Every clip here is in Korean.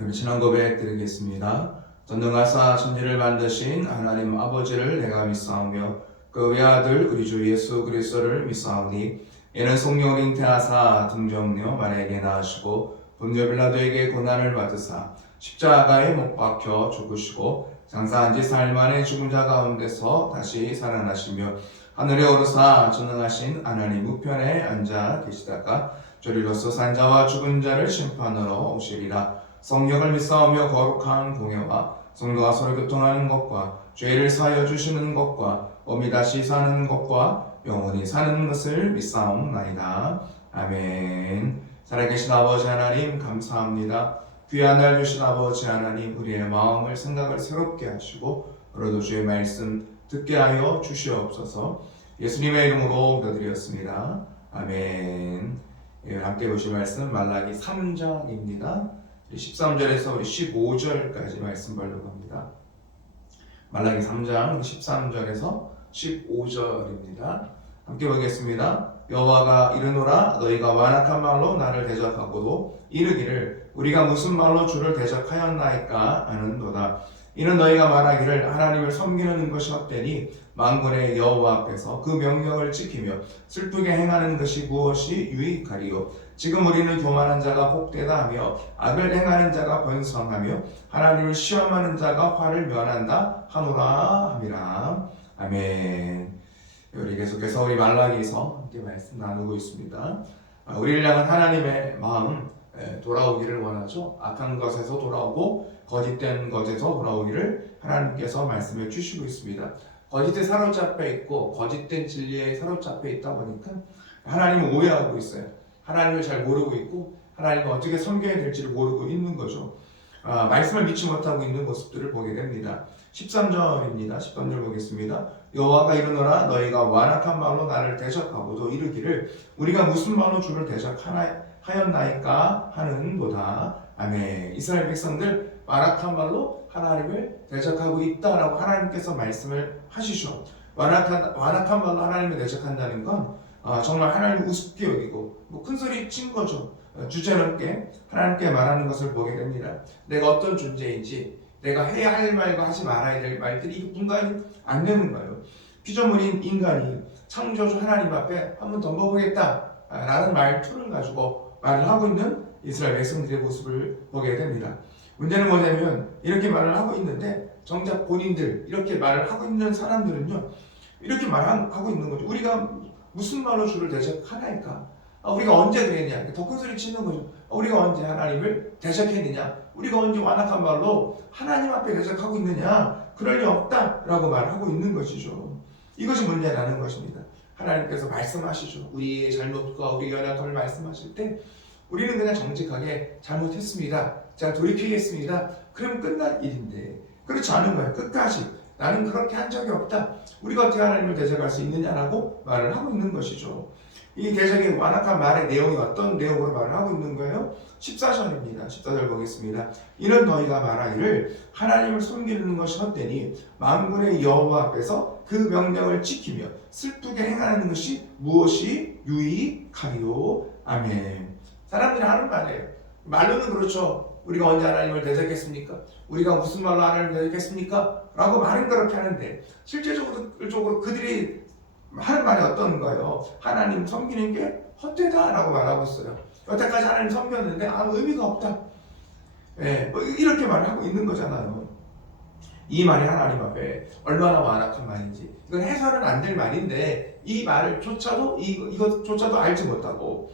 우리 신앙 고백 드리겠습니다. 전능하사 천지를 만드신 하나님 아버지를 내가 믿사오며 그 외아들 우리 주 예수 그리스도를 믿사오니 이는 성령을 잉태하사 등정녀 마리아에게 낳으시고 본dio 빌라도에게 고난을 받으사 십자가에 못 박혀 죽으시고 장사한 지 사흘 만에 죽은 자 가운데서 다시 살아나시며 하늘에 오르사 전능하신 하나님 우편에 앉아 계시다가 저리로서 산자와 죽은 자를 심판하러 오시리라. 성령을 믿사오며 거룩한 공예와 성도가 서로 교통하는 것과 죄를 사하여 주시는 것과 몸이 다시 사는 것과 영원히 사는 것을 믿사옵나이다. 아멘. 살아계신 아버지 하나님 감사합니다. 귀한 날 주신 아버지 하나님, 우리의 마음을 생각을 새롭게 하시고 오늘도 주의 말씀 듣게 하여 주시옵소서. 예수님의 이름으로 기도드렸습니다. 아멘. 함께 보실 말씀 말라기 3장입니다. 13절에서 우리 15절까지 말씀 보려고 합니다. 말라기 3장 13절에서 15절입니다. 함께 보겠습니다. 여호와가 이르노라 너희가 완악한 말로 나를 대적하고도 이르기를 우리가 무슨 말로 주를 대적하였나이까 하는도다. 이는 너희가 말하기를 하나님을 섬기는 것이 헛되니 만군의 여호와 앞에서 그 명령을 지키며 슬프게 행하는 것이 무엇이 유익하리요. 지금 우리는 교만한 자가 복되다 하며 악을 행하는 자가 번성하며 하나님을 시험하는 자가 화를 면한다 하노라 함이라. 아멘. 우리 계속해서 우리 말라기에서 함께 말씀 나누고 있습니다. 우리를 향한 하나님의 마음 돌아오기를 원하죠. 악한 것에서 돌아오고 거짓된 것에서 돌아오기를 하나님께서 말씀해 주시고 있습니다. 거짓에 사로잡혀 있고 거짓된 진리에 사로잡혀 있다 보니까 하나님을 오해하고 있어요. 하나님을 잘 모르고 있고 하나님을 어떻게 섬겨야 될지를 모르고 있는 거죠. 말씀을 믿지 못하고 있는 모습들을 보게 됩니다. 13절입니다. 13절 보겠습니다. 여호와가 이르노라 너희가 완악한 말로 나를 대적하고도 이르기를 우리가 무슨 말로 주를 대적하였나이까 하는도다. 아멘. 이스라엘 백성들 완악한 말로 하나님을 대적하고 있다라고 하나님께서 말씀을 하시죠. 완악한 말로 하나님을 대적한다는 건 정말 하나님을 우습게 여기고 큰 소리 친 거죠. 주제넘게 하나님께 말하는 것을 보게 됩니다. 내가 어떤 존재인지, 내가 해야 할 말과 하지 말아야 될 말들이 분간이 안 되는 거예요. 피조물인 인간이 창조주 하나님 앞에 한번 덤벼보겠다 라는 말투를 가지고 말을 하고 있는 이스라엘 백성들의 모습을 보게 됩니다. 문제는 뭐냐면 이렇게 말을 하고 있는데 정작 본인들 이렇게 말을 하고 있는 사람들은요 이렇게 말하고 있는 거죠. 우리가 무슨 말로 주를 대적하나이까? 우리가 언제 그랬냐? 더 큰 소리 치는 거죠. 우리가 언제 하나님을 대적했느냐? 우리가 언제 완악한 말로 하나님 앞에 대적하고 있느냐? 그럴 리 없다라고 말하고 있는 것이죠. 이것이 문제라는 것입니다. 하나님께서 말씀하시죠. 우리의 잘못과 우리 연약함을 말씀하실 때 우리는 그냥 정직하게 잘못했습니다. 제가 돌이키겠습니다. 그러면 끝날 일인데 그렇지 않은 거예요. 끝까지 나는 그렇게 한 적이 없다. 우리가 어떻게 하나님을 대적할 수 있느냐라고 말을 하고 있는 것이죠. 이 대적의 완악한 말의 내용이 어떤 내용으로 말을 하고 있는 거예요? 14절입니다. 14절 보겠습니다. 이는 너희가 말하기를 하나님을 섬기는 것이 헛되니 만군의 여호와 앞에서 그 명령을 지키며 슬프게 행하는 것이 무엇이 유익하리요. 아멘. 사람들이 하는 말이에요. 말로는 그렇죠. 우리가 언제 하나님을 대적했습니까? 우리가 무슨 말로 하나님을 대적했습니까? 라고 말은 그렇게 하는데 실제적으로 그들이 하는 말이 어떤가요? 하나님 섬기는 게 헛되다라고 말하고 있어요. 여태까지 하나님 섬겼는데 의미가 없다. 이렇게 말을 하고 있는 거잖아요. 이 말이 하나님 앞에 얼마나 완악한 말인지 이건 해서는 안 될 말인데 이 말을 이것조차도 알지 못하고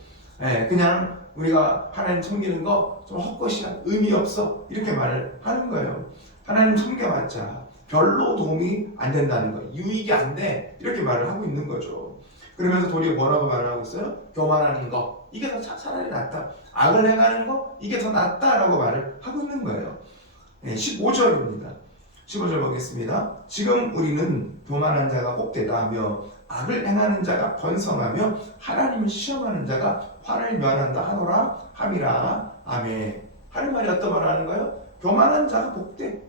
그냥 우리가 하나님 섬기는 거 좀 헛것이야, 의미 없어 이렇게 말을 하는 거예요. 하나님 섬겨봤자 별로 도움이 안 된다는 거예요. 유익이 안 돼 이렇게 말을 하고 있는 거죠. 그러면서 도리어 뭐라고 말을 하고 있어요? 교만하는 거 이게 더 차라리 낫다. 악을 행하는 거 이게 더 낫다라고 말을 하고 있는 거예요. 15절입니다. 15절 보겠습니다. 지금 우리는 교만한 자가 복되다 하며 악을 행하는 자가 번성하며 하나님을 시험하는 자가 화를 면한다 하노라 함이라. 아멘. 하는 말이 어떤 말을 하는 거예요? 교만한 자가 복돼.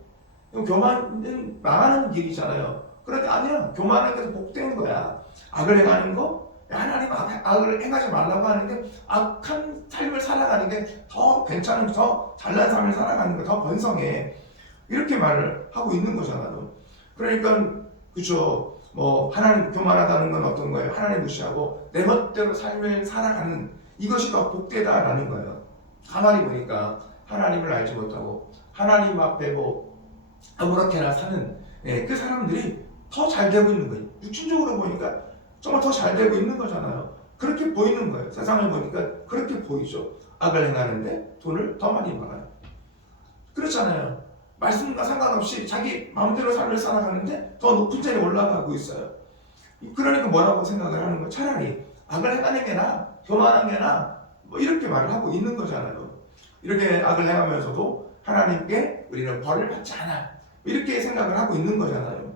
교만은 망하는 길이잖아요. 그런데 아니야. 교만한 게 복된 거야. 악을 행하는 거? 하나님 악을 행하지 말라고 하는데 악한 삶을 살아가는 게 더 괜찮은, 더 잘난 삶을 살아가는 게 더 번성해. 이렇게 말을 하고 있는 거잖아요. 그러니까 그죠. 뭐 하나님 교만하다는 건 어떤 거예요? 하나님 무시하고 내 멋대로 삶을 살아가는 이것이 더 복되다라는 거예요. 가만히 보니까 하나님을 알지 못하고 하나님 앞에 뭐 아무렇게나 사는 그 사람들이 더 잘 되고 있는 거예요. 육신적으로 보니까 정말 더 잘 되고 있는 거잖아요. 그렇게 보이는 거예요. 세상을 보니까 그렇게 보이죠. 악을 행하는데 돈을 더 많이 벌어요. 그렇잖아요. 말씀과 상관없이 자기 마음대로 삶을 살아가는데 더 높은 자리에 올라가고 있어요. 그러니까 뭐라고 생각을 하는 거예요? 차라리 악을 행하는 게 나아, 교만한 게 나아, 뭐 이렇게 말을 하고 있는 거잖아요. 이렇게 악을 행하면서도 하나님께 우리는 벌을 받지 않아, 이렇게 생각을 하고 있는 거잖아요.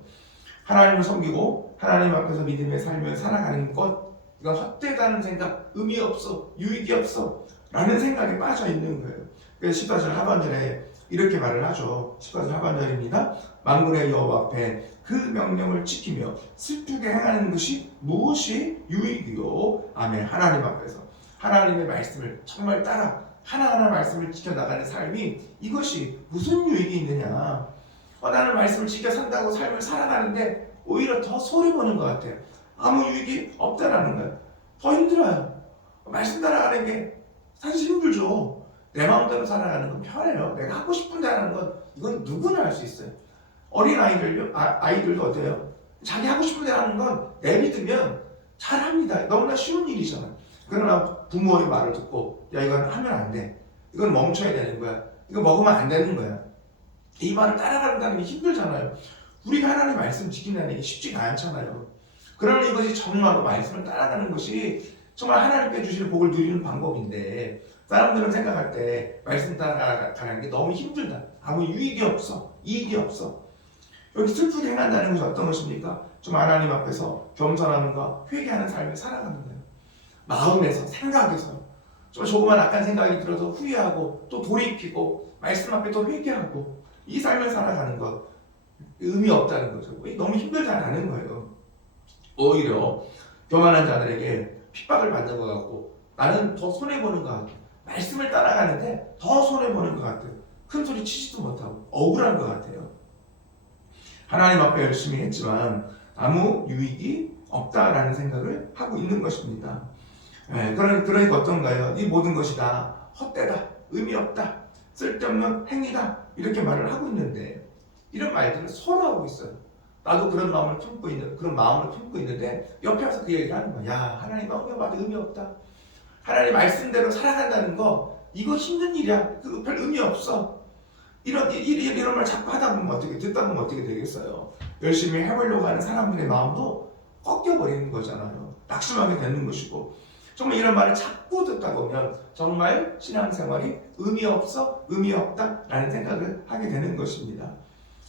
하나님을 섬기고 하나님 앞에서 믿음의 삶을 살아가는 것, 이건 헛되다는 생각, 의미 없어, 유익이 없어 라는 생각에 빠져 있는 거예요. 그래서 14절 하반절에 이렇게 말을 하죠. 14절 하반절입니다. 만군의 여호와 앞에 그 명령을 지키며 슬프게 행하는 것이 무엇이 유익이요? 아멘. 하나님 앞에서 하나님의 말씀을 정말 따라 하나하나 말씀을 지켜나가는 삶이, 이것이 무슨 유익이 있느냐. 나는 말씀을 지켜 산다고 삶을 살아가는데 오히려 더 손해보는 것 같아요. 아무 유익이 없다라는 거예요. 더 힘들어요. 말씀 따라가는 게 사실 힘들죠. 내 마음대로 살아가는 건 편해요. 내가 하고 싶은 대로 하는 건 이건 누구나 할 수 있어요. 어린 아이들도 어때요? 자기 하고 싶은 대로 하는 건 내비두면 잘합니다. 너무나 쉬운 일이잖아요. 그러나 부모의 말을 듣고 야 이건 하면 안 돼. 이건 멈춰야 되는 거야. 이거 먹으면 안 되는 거야. 이 말을 따라간다는 게 힘들잖아요. 우리가 하나님의 말씀 지킨다는 게 쉽지가 않잖아요. 그러나 이것이 정말로 말씀을 따라가는 것이 정말 하나님께 주실 복을 누리는 방법인데, 사람들은 생각할 때 말씀 따라가는 게 너무 힘들다, 아무 유익이 없어, 이익이 없어. 여기 슬프게 행한다는 것이 어떤 것입니까? 좀 하나님 앞에서 겸손함과 회개하는 삶을 살아가는 거예요. 마음에서, 생각에서 좀 조그만 악한 생각이 들어서 후회하고 또 돌이키고 말씀 앞에 또 회개하고 이 삶을 살아가는 것, 의미 없다는 거죠. 너무 힘들다라는 거예요. 오히려 교만한 자들에게 핍박을 받는 것 같고 나는 더 손해보는 것 같아요. 말씀을 따라가는데 더 손해보는 것 같아요. 큰 소리 치지도 못하고 억울한 것 같아요. 하나님 앞에 열심히 했지만 아무 유익이 없다라는 생각을 하고 있는 것입니다. 그러니까 어떤가요? 이 모든 것이 다 헛되다, 의미 없다, 쓸데없는 행위다, 이렇게 말을 하고 있는데, 이런 말들을 서로 하고 있어요. 나도 그런 마음을 품고 있는데 옆에 와서 그 얘기를 하는 거야. 야, 하나님 넘겨봐도 의미 없다. 하나님 말씀대로 살아간다는 거 이거 힘든 일이야. 그 별 의미 없어. 이런 말 자꾸 하다 보면 듣다 보면 어떻게 되겠어요? 열심히 해보려고 하는 사람들의 마음도 꺾여버리는 거잖아요. 낙심하게 되는 것이고, 정말 이런 말을 자꾸 듣다 보면 정말 신앙생활이 의미 없다라는 생각을 하게 되는 것입니다.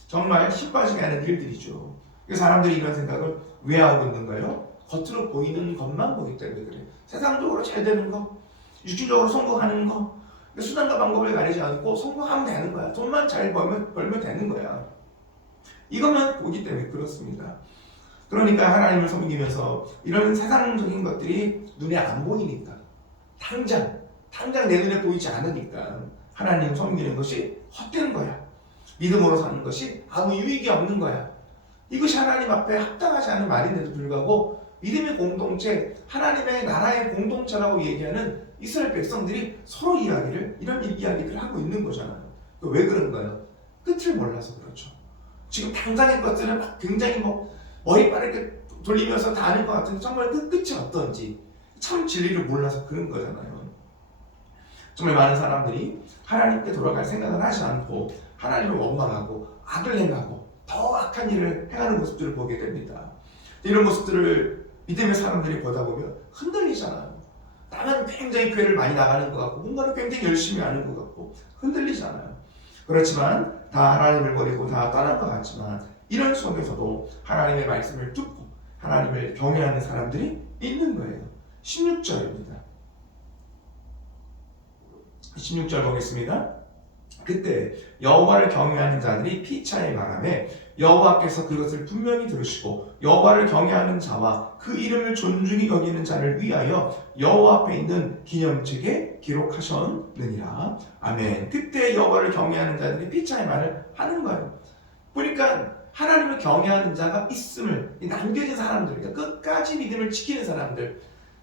정말 힘 빠지게 하는 일들이죠. 사람들이 이런 생각을 왜 하고 있는 거예요? 겉으로 보이는 것만 보기 때문에 그래요. 세상적으로 잘 되는 거, 육신적으로 성공하는 거, 수단과 방법을 가리지 않고 성공하면 되는 거야. 돈만 잘 벌면 되는 거야. 이것만 보기 때문에 그렇습니다. 그러니까 하나님을 섬기면서 이런 세상적인 것들이 눈에 안 보이니까, 당장 내 눈에 보이지 않으니까 하나님을 섬기는 것이 헛된 거야. 믿음으로 사는 것이 아무 유익이 없는 거야. 이것이 하나님 앞에 합당하지 않은 말인데도 불구하고 믿음의 공동체, 하나님의 나라의 공동체라고 얘기하는 이스라엘 백성들이 서로 이런 이야기들을 하고 있는 거잖아요. 왜 그런가요? 끝을 몰라서 그렇죠. 지금 당장의 것들은 굉장히 머리 빠르게 돌리면서 다 아는 것 같은데 정말 끝이 어떤지 참 진리를 몰라서 그런 거잖아요. 정말 많은 사람들이 하나님께 돌아갈 생각은 하지 않고 하나님을 원망하고 악을 행하고 더 악한 일을 행하는 모습들을 보게 됩니다. 이런 모습들을 믿음의 사람들이 보다 보면 흔들리잖아요. 나는 굉장히 교회를 많이 나가는 것 같고 뭔가를 굉장히 열심히 하는 것 같고 흔들리잖아요. 그렇지만 다 하나님을 버리고 다 떠난 것 같지만 이런 속에서도 하나님의 말씀을 듣고 하나님을 경외하는 사람들이 있는 거예요. 16절입니다. 16절 보겠습니다. 그때 여호와를 경외하는 자들이 피차에 말하매 여호와께서 그것을 분명히 들으시고 여호와를 경외하는 자와 그 이름을 존중히 여기는 자를 위하여 여호와 앞에 있는 기념책에 기록하셨느니라. 아멘. 그때 여호와를 경외하는 자들이 피차의 말을 하는 거예요. 보니까 하나님을 경외하는 자가 있음을, 남겨진 사람들, 그러니까 끝까지 믿음을 지키는 사람들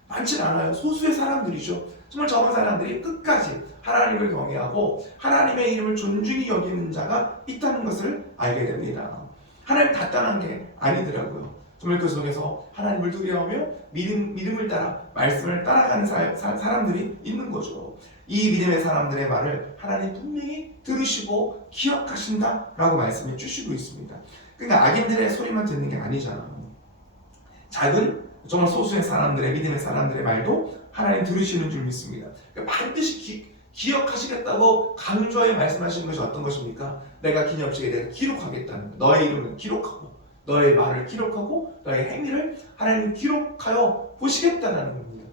많지 않아요. 소수의 사람들이죠. 정말 적은 사람들이 끝까지 하나님을 경외하고 하나님의 이름을 존중히 여기는 자가 있다는 것을 알게 됩니다. 하나님 다 떠난 게 아니더라고요. 정말 그 속에서 하나님을 두려워하며 믿음을 따라 말씀을 따라가는 사람들이 있는 거죠. 이 믿음의 사람들의 말을 하나님 분명히 들으시고 기억하신다라고 말씀해 주시고 있습니다. 그러니까 악인들의 소리만 듣는 게 아니잖아요. 작은 정말 소수의 사람들의, 믿음의 사람들의 말도 하나님 들으시는 줄 믿습니다. 그러니까 반드시 기억하시겠다고 강조하여 말씀하시는 것이 어떤 것입니까? 내가 기념책에 내가 기록하겠다는 것. 너의 이름을 기록하고 너의 말을 기록하고 너의 행위를 하나님 기록하여 보시겠다는 겁니다.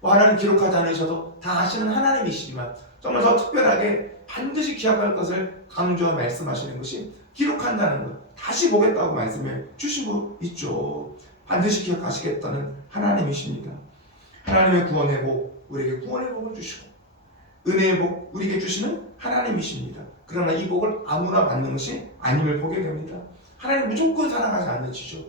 뭐 하나님 기록하지 않으셔도 다 아시는 하나님이시지만 정말 더 특별하게 반드시 기억할 것을 강조하여 말씀하시는 것이 기록한다는 것, 다시 보겠다고 말씀해 주시고 있죠. 반드시 기억하시겠다는 하나님이십니다. 하나님의 구원의 복, 우리에게 구원의 복을 주시고 은혜의 복 우리에게 주시는 하나님이십니다. 그러나 이 복을 아무나 받는 것이 아님을 보게 됩니다. 하나님 무조건 사랑하지 않으시죠.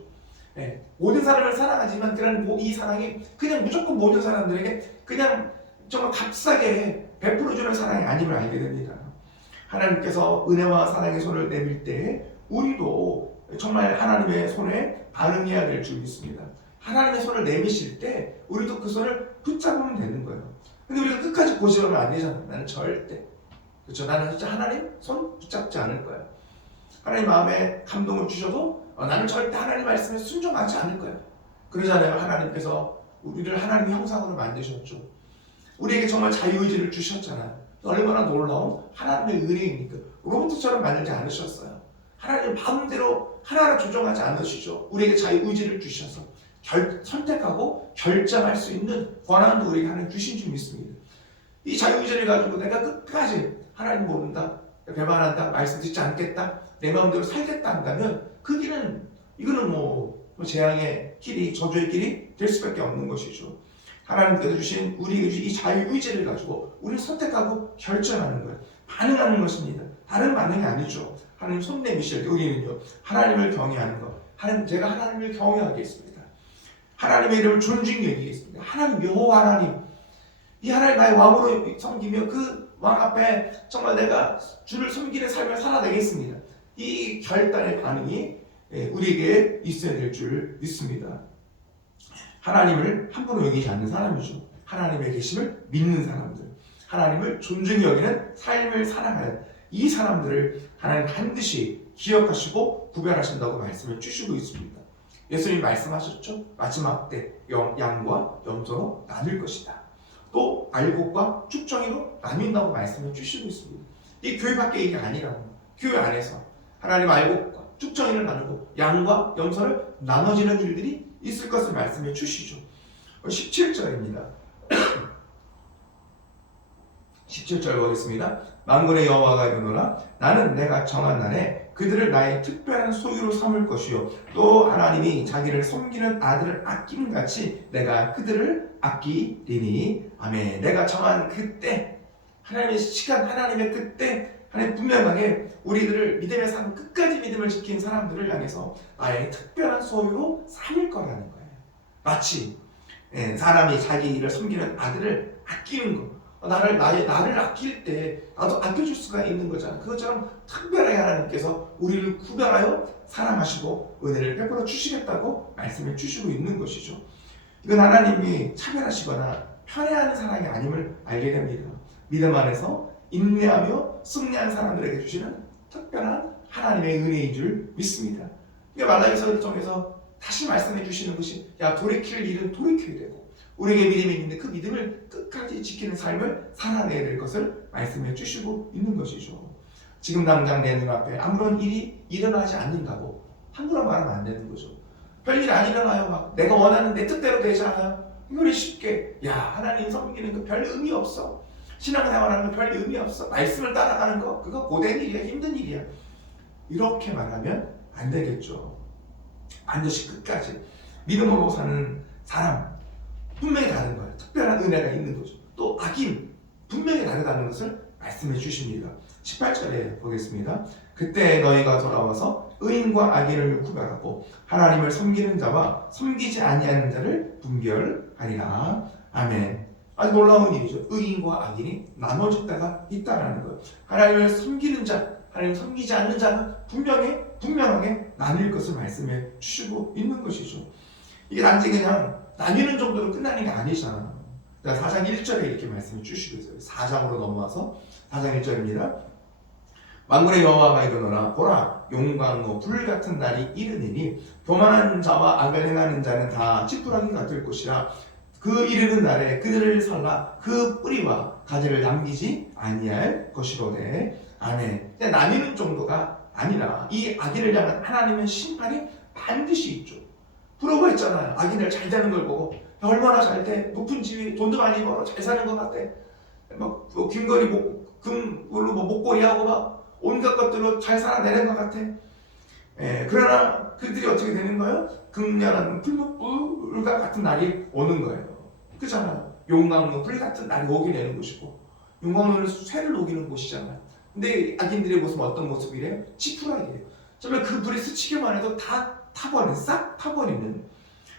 네, 모든 사람을 사랑하지만 그런 이 사랑이 그냥 무조건 모든 사람들에게 그냥 정말 값싸게 베풀어주는 사랑이 아님을 알게 됩니다. 하나님께서 은혜와 사랑의 손을 내밀 때 우리도 정말 하나님의 손에 반응해야 될 줄 믿습니다. 하나님의 손을 내미실 때 우리도 그 손을 붙잡으면 되는 거예요. 근데 우리가 끝까지 고집하면 안 되잖아요. 나는 절대, 그렇죠? 나는 진짜 하나님 손 붙잡지 않을 거야. 하나님 마음에 감동을 주셔도 나는 절대 하나님 말씀에 순종하지 않을 거야. 그러잖아요. 하나님께서 우리를 하나님의 형상으로 만드셨죠. 우리에게 정말 자유의지를 주셨잖아요. 얼마나 놀라운 하나님의 은혜입니까? 로봇처럼 만들지 않으셨어요. 하나님 마음대로 하나하나 조정하지 않으시죠. 우리에게 자유의지를 주셔서 선택하고 결정할 수 있는 권한도 우리에게 하나님 주신 줄 믿습니다. 이 자유의지를 가지고 내가 끝까지 하나님 모른다, 배반한다, 말씀 듣지 않겠다, 내 마음대로 살겠다 한다면 그 길은, 이거는 뭐 재앙의 길이, 저주의 길이 될 수밖에 없는 것이죠. 하나님께서 주신 우리에게 주신 이 자유의지를 가지고 우리를 선택하고 결정하는 거예요. 반응하는 것입니다. 다른 반응이 아니죠. 하나님 손 내미실 때 우리는요, 하나님을 경외하는 것. 하나님, 제가 하나님을 경외하겠습니다. 하나님의 이름을 존중히 여기겠습니다. 하나님, 여호와 하나님, 이 하나님 나의 왕으로 섬기며 그 왕 앞에 정말 내가 주를 섬기는 삶을 살아내겠습니다. 이 결단의 반응이 우리에게 있어야 될 줄 믿습니다. 하나님을 함부로 여기지 않는 사람이죠. 하나님의 계심을 믿는 사람들, 하나님을 존중히 여기는 삶을 살아가는 이 사람들을 하나님 반드시 기억하시고 구별하신다고 말씀을 주시고 있습니다. 예수님이 말씀하셨죠. 마지막 때 양과 염소로 나눌 것이다. 또 알곡과 쭉정이로 나뉜다고 말씀을 주시고 있습니다. 이 교회 밖에 이게 아니라고. 교회 안에서 하나님 알곡과 쭉정이를 나누고 양과 염소를 나눠지는 일들이 있을 것을 말씀해 주시죠. 17절입니다. 17절 보겠습니다. 만군의 여호와가 이르노라 나는 내가 정한 날에 그들을 나의 특별한 소유로 삼을 것이요 또 하나님이 자기를 섬기는 아들을 아끼는 같이 내가 그들을 아끼리니. 아멘. 내가 정한 그때, 하나님의 시간, 하나님의 그때 하나님 분명하게 우리들을 믿음의 삶, 끝까지 믿음을 지킨 사람들을 향해서 나의 특별한 소유로 삼을 거라는 거예요. 마치 사람이 자기를 섬기는 아들을 아끼는 거. 나를 아낄 때 나도 아껴줄 수가 있는 거잖아. 그것처럼 특별하게 하나님께서 우리를 구별하여 사랑하시고 은혜를 베풀어 주시겠다고 말씀을 주시고 있는 것이죠. 이건 하나님이 차별하시거나 편애하는 사랑이 아님을 알게 됩니다. 믿음 안에서 인내하며 승리한 사람들에게 주시는 특별한 하나님의 은혜인 줄 믿습니다. 말라기서를 통해서 다시 말씀해 주시는 것이 돌이킬 일은 돌이켜야 되고 우리에게 믿음이 있는데 그 믿음을 끝까지 지키는 삶을 살아내야 될 것을 말씀해 주시고 있는 것이죠. 지금 당장 내 눈앞에 아무런 일이 일어나지 않는다고 함부로 말하면 안 되는 거죠. 별일 안 일어나요. 막 내가 원하는 내 뜻대로 되지 않아요. 이거를 쉽게 하나님 섬기는 거 별 의미 없어. 신앙생활하는 거 별 의미 없어. 말씀을 따라가는 거 그거 고된 일이야. 힘든 일이야. 이렇게 말하면 안 되겠죠. 반드시 끝까지 믿음으로 사는 사람 분명히 다른 거예요. 특별한 은혜가 있는 거죠. 또 악인 분명히 다르다는 것을 말씀해 주십니다. 18절에 보겠습니다. 그때 너희가 돌아와서 의인과 악인을 구별하고 하나님을 섬기는 자와 섬기지 아니하는 자를 분별하리라. 아멘. 아주 놀라운 일이죠. 의인과 악인이 나눠질 때가 있다라는 거예요. 하나님을 섬기는 자, 하나님을 섬기지 않는 자는 분명하게 나뉠 것을 말씀해 주시고 있는 것이죠. 이게 단지 그냥 나뉘는 정도로 끝나는 게 아니잖아요. 4장 1절에 이렇게 말씀해 주시고 있어요. 4장으로 넘어와서 4장 1절입니다. 만군의 여호와가 이르노라 보라 용광로 불같은 날이 이르니니 교만한 자와 악을 행하는 자는 다 지푸라기가 될 것이라. 그 이르는 날에 그들을 살라 그 뿌리와 가지를 남기지 아니할 것이로되. 아멘. 나뉘는 정도가 아니라 이 악인을 향한 하나님의 심판이 반드시 있죠. 부러워 했잖아요. 악인을 잘 되는 걸 보고 얼마나 잘 돼, 높은 집이 돈도 많이 벌어 잘 사는 것 같아. 막 김거리 금으로 목걸이 하고 막 온갖 것들로 잘 살아내는 것 같아. 그러나 그들이 어떻게 되는 거예요? 극렬한 불과 같은 날이 오는 거예요. 그렇잖아요. 용광로 불 같은 날이 오게 되는 곳이고, 용광로는 쇠를 녹이는 곳이잖아요. 근데 악인들의 모습은 어떤 모습이래요? 지푸라기예요. 정말 그 불이 스치기만 해도 다 타버리는, 싹 타버리는,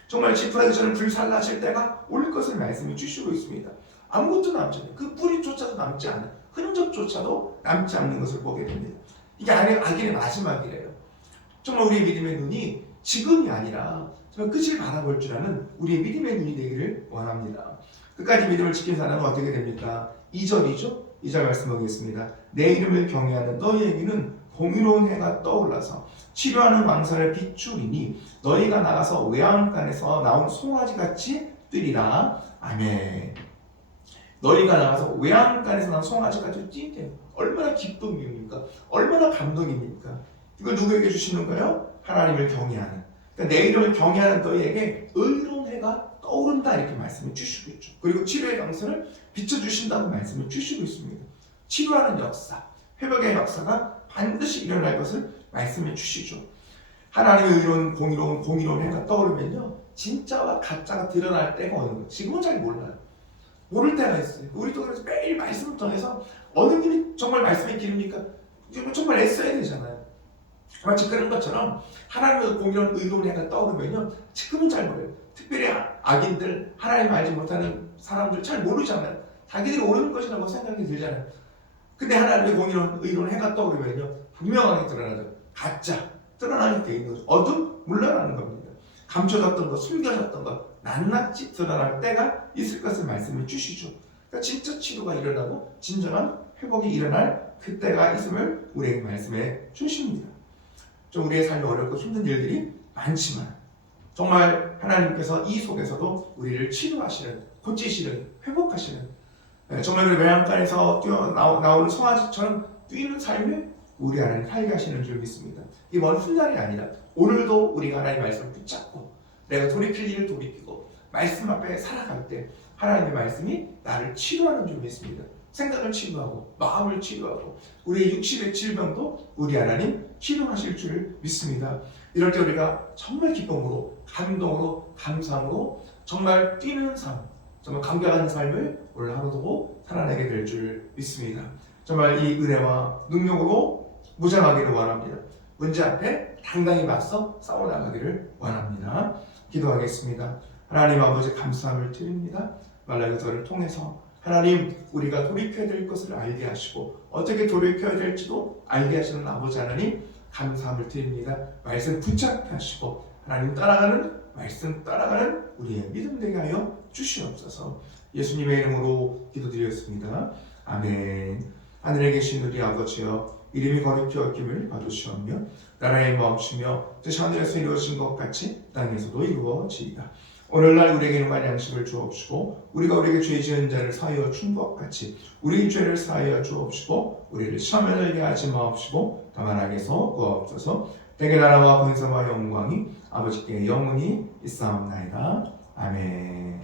정말 지푸라기처럼 불살라질 때가 올 것을 말씀해 주시고 있습니다. 아무것도 남지 않아요. 그 뿌리조차도 남지 않아요. 흔적조차도 남지 않는 것을 보게 됩니다. 이게 악인의 마지막이래요. 정말 우리의 믿음의 눈이 지금이 아니라 정말 끝을 바라볼 줄 아는 우리의 믿음의 눈이 되기를 원합니다. 끝까지 믿음을 지킨 사람은 어떻게 됩니까? 2절이죠? 2절 말씀 보겠습니다. 내 이름을 경외하는 너희에게는 공의로운 해가 떠올라서 치료하는 왕사를 비추리니 너희가 나가서 외양간에서 나온 송아지같이 뛰리라. 아멘. 너희가 나가서 외양간에서 나온 송아지같이 뛰대요. 얼마나 기쁨입니까? 얼마나 감동입니까? 이걸 누구에게 주시는 거예요? 하나님을 경외하는. 그러니까 내 이름을 경외하는 너희에게 의로운 해가 떠오른다 이렇게 말씀을 주시고 있죠. 그리고 치료의 강선을 비춰주신다고 말씀을 주시고 있습니다. 치료하는 역사, 회복의 역사가 반드시 일어날 것을 말씀해 주시죠. 하나님의 의로운 공의로운 해가 떠오르면요, 진짜와 가짜가 드러날 때가 오는 거예요. 지금은 잘 몰라요. 모를 때가 있어요. 우리도 그래서 매일 말씀을 통해서 어느 분이 정말 말씀의 길입니까? 정말 애써야 되잖아요. 마치 그런 것처럼 하나님의 공의로운 의로운 해가 떠오르면요, 지금은 잘 몰라요. 특별히 악인들, 하나님 알지 못하는 사람들 잘 모르잖아요. 자기들이 옳은 것이라고 생각이 들잖아요. 근데 하나님의 공의로운 의로운 해가 떠오르면요, 분명하게 드러나죠. 가짜 드러나게 돼 있는 거죠. 어둠 물러나는 겁니다. 감춰졌던 것, 숨겨졌던 것, 낱낱이 드러날 때가 있을 것을 말씀해 주시죠. 그러니까 진짜 치료가 일어나고 진정한 회복이 일어날 그때가 있음을 우리에게 말씀해 주십니다. 좀 우리의 삶이 어렵고 힘든 일들이 많지만 정말 하나님께서 이 속에서도 우리를 치료하시는, 고치시는, 회복하시는, 정말 그 외양간에서 나오는 송아지처럼 뛰는 삶을 우리 하나님 살게 하시는 줄 믿습니다. 이 먼 훗날이 아니라 오늘도 우리가 하나님의 말씀을 붙잡고 내가 돌이킬 일을 돌이키고 말씀 앞에 살아갈 때 하나님의 말씀이 나를 치료하는 줄 믿습니다. 생각을 치료하고 마음을 치료하고 우리의 육신의 질병도 우리 하나님 치료하실 줄 믿습니다. 이럴 때 우리가 정말 기쁨으로, 감동으로, 감사함으로 정말 뛰는 삶, 정말 감격하는 삶을 오늘 하루도 살아내게 될 줄 믿습니다. 정말 이 은혜와 능력으로 무장하기를 원합니다. 문제 앞에 당당히 맞서 싸워나가기를 원합니다. 기도하겠습니다. 하나님 아버지 감사함을 드립니다. 말라기서를 통해서 하나님 우리가 돌이켜야 될 것을 알게 하시고 어떻게 돌이켜야 될지도 알게 하시는 아버지 하나님 감사함을 드립니다. 말씀 붙잡게 하시고 하나님 말씀 따라가는 우리의 믿음 되게 하여 주시옵소서. 예수님의 이름으로 기도드렸습니다. 아멘. 하늘에 계신 우리 아버지여, 이름이 거룩히 여김을 받으시오며 나라의 마옵시며 뜻이 하늘에서 이루어진 것 같이 땅에서도 이루어지이다. 오늘날 우리에게 일용할 양식을 주옵시고 우리가 우리에게 죄 지은 자를 사하여 준 것 같이 우리 죄를 사하여 주옵시고 우리를 시험에 들게 하지 마옵시고 다만 악에서 구하옵소서. 대개 나라와 권세와 영광이 아버지께 영원히 있사옵나이다. 아멘.